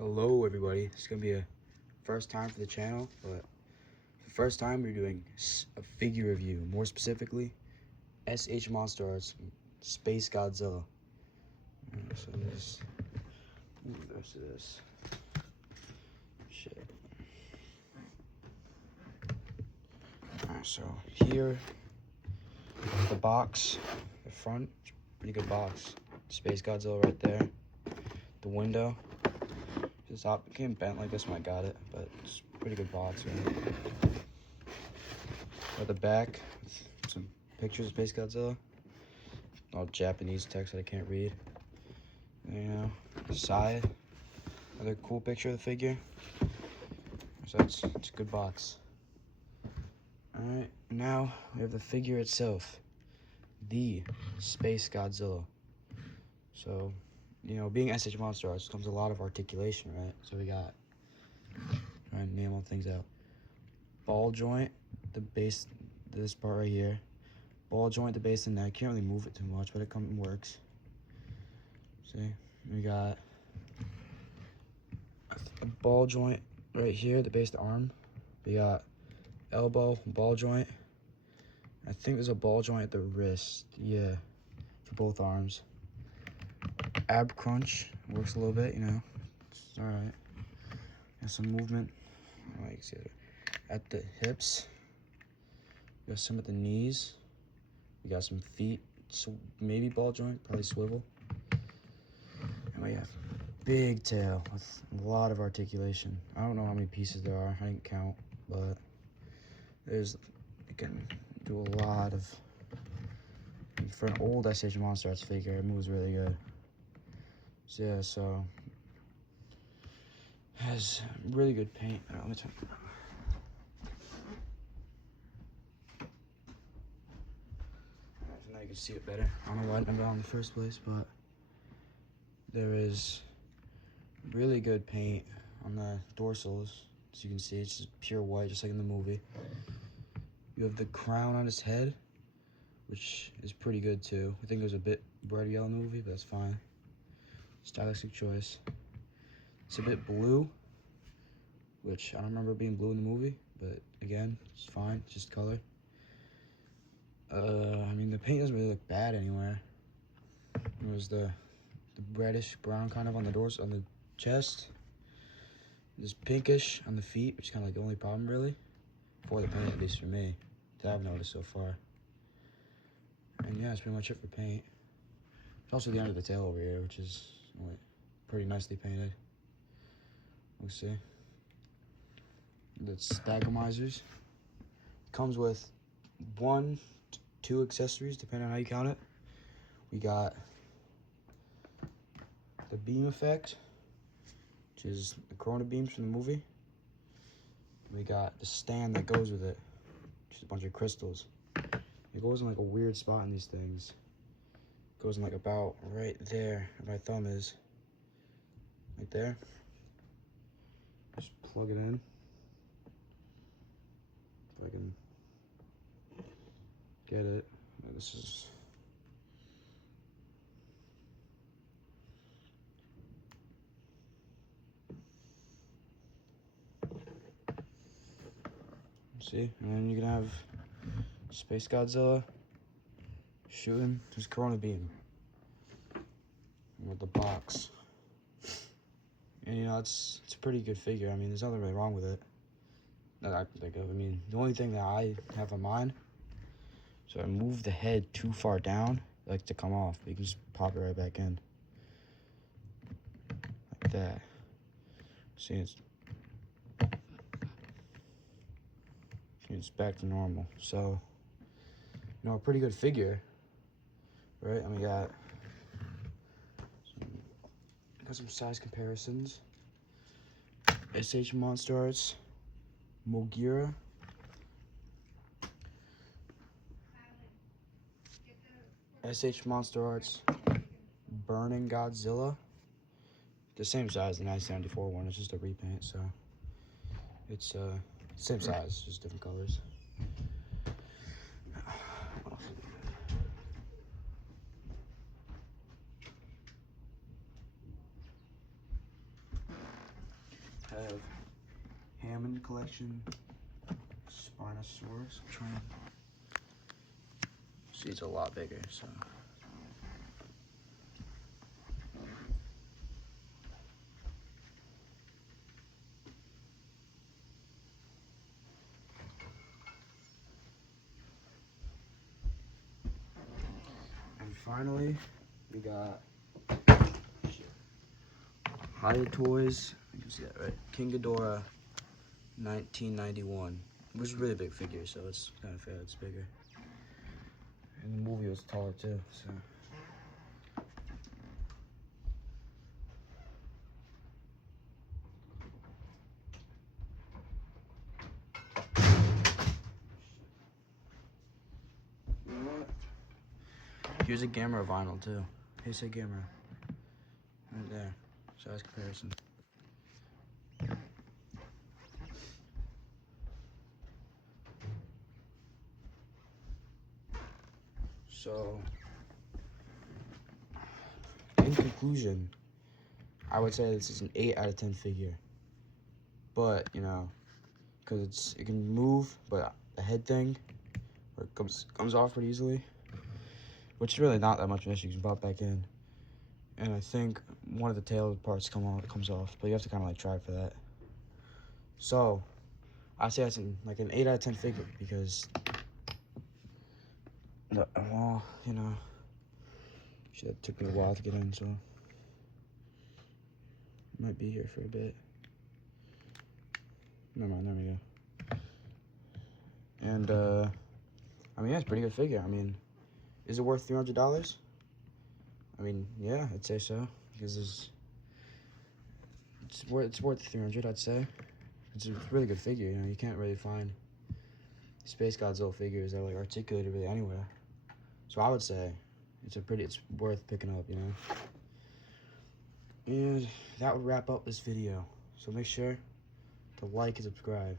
Hello everybody, it's going to be a first time for the channel, but for the first time we're doing a figure review, more specifically, Monsterarts SpaceGodzilla. So just move the rest of this shit. Alright, so here, the box, the front, pretty good box. SpaceGodzilla right there. The window. This top became bent like this when I got it, but it's a pretty good box. Right? At the back, some pictures of SpaceGodzilla. All Japanese text that I can't read. And, side, another cool picture of the figure. So it's a good box. Alright, now we have the figure itself. The SpaceGodzilla. So, being Monsterarts comes a lot of articulation, right? So we got, trying to name all things out. Ball joint, the base, this part right here. Ball joint, the base of the neck. Can't really move it too much, but it works. See, we got a ball joint right here, the base of the arm. We got elbow, ball joint. I think there's a ball joint at the wrist, yeah, for both arms. Ab crunch works a little bit, it's all right. Got some movement. Oh, you can see it at the hips. We got some at the knees. We got some feet, so maybe ball joint, probably swivel. And we have big tail with a lot of articulation. I don't know how many pieces there are. I didn't count, but it can do a lot of. For an old Monsterarts figure, it moves really good. So yeah, so has really good paint. Let me turn. So now you can see it better. I don't know why I didn't on in the first place, but there is really good paint on the dorsals. As you can see, it's just pure white, just like in the movie. You have the crown on his head, which is pretty good too. I think it was a bit brighter yellow in the movie, but that's fine. Stylistic choice. It's a bit blue, which I don't remember being blue in the movie, but again, it's fine, it's just color. I mean, the paint doesn't really look bad anywhere. It was the reddish brown kind of on the doors, on the chest. This pinkish on the feet, which is kind of like the only problem really, for the paint, at least for me, that I've noticed so far. And yeah, that's pretty much it for paint. There's also the end of the tail over here, which is pretty nicely painted. We'll see. The stagomizers. Comes with 1 to 2 accessories, depending on how you count it. We got the beam effect, which is the Corona beams from the movie. We got the stand that goes with it, which is a bunch of crystals. It goes in like a weird spot in these things. It goes in like about right there where my thumb is. Right there. Just plug it in. If I can get it. This is. See? And then you can have SpaceGodzilla shooting his Corona beam with the box. And it's a pretty good figure. I mean, there's nothing really wrong with it that I can think of. I mean, the only thing that I have in mind, so I move the head too far down, I like to come off, but you can just pop it right back in. Like that. See, it's back to normal. So, a pretty good figure, right? And we got some size comparisons. Monsterarts Mogira. Monsterarts Burning Godzilla. The same size, the 1974 one. It's just a repaint, so it's same size, just different colors. have Hammond collection Spinosaurus. I'm trying. See, it's a lot bigger, so. And finally, we got Higher Toys. You can see that, right? King Ghidorah, 1991. It was a really big figure, so it's kind of fair it's bigger. And the movie was taller too, so. You know what? Here's a Gamera vinyl too. Here's a Gamera. Right there. Size comparison. So, in conclusion, I would say this is an 8 out of 10 figure. But, you know, because it can move, but the head thing comes off pretty easily, which is really not that much of an issue. You can pop back in, and I think one of the tail parts comes off, but you have to kind of like try for that. So, I say that's like an 8 out of 10 figure because, well, you know, shit took me a while to get in, so might be here for a bit. Never mind, there we go. And I mean, yeah, it's a pretty good figure. I mean, is it worth $300? I mean, yeah, I'd say so, because it's worth 300, I'd say. It's a really good figure. You know, you can't really find SpaceGodzilla figures that are like articulated really anywhere. So I would say it's worth picking up, you know. And that would wrap up this video. So make sure to like and subscribe.